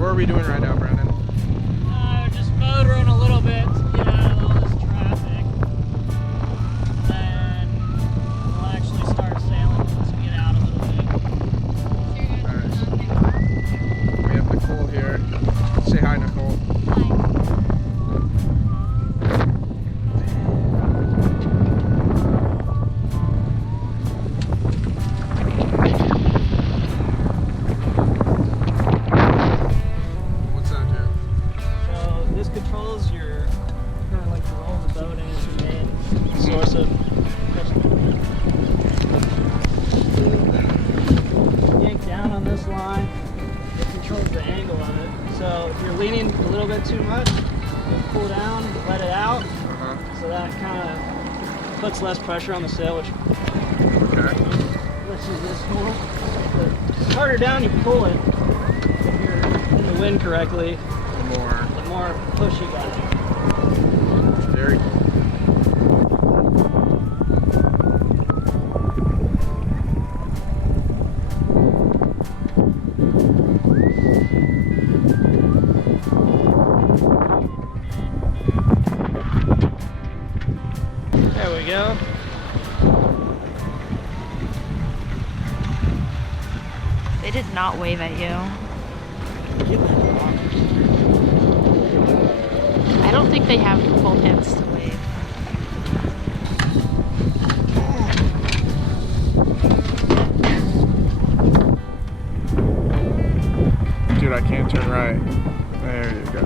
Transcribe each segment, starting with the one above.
what are we doing right now, Brandon? Just motoring a little bit to get out of all this traffic. Then we'll actually start sailing once we get out a little bit. Alright. We have Nicole here. Say hi, Nicole. Too much, you pull down, let it out, so that kind of puts less pressure on the sail, which lets you this more. But the harder down you pull it, if you're in the wind correctly, the more push you got. Very cool. There we go. They did not wave at you. I don't think they have both hands to wave. Dude, I can't turn right. There you go.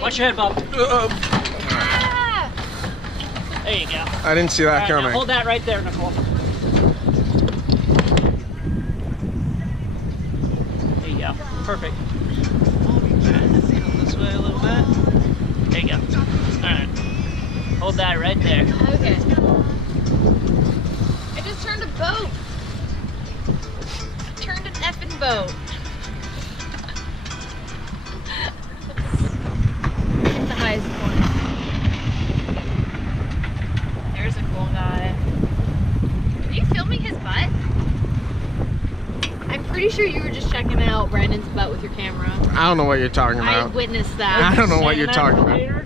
Watch your head, Bob. There you go. I didn't see that coming. Hold that right there, Nicole. There you go. Perfect. Sail this way a little bit. There you go. Alright. Hold that right there. Okay. I just turned a boat. I turned an effing boat. Highest point. There's a cool guy. Are you filming his butt? I'm pretty sure you were just checking out Brandon's butt with your camera. I don't know what you're talking about. I witnessed that. I don't know what you're talking about.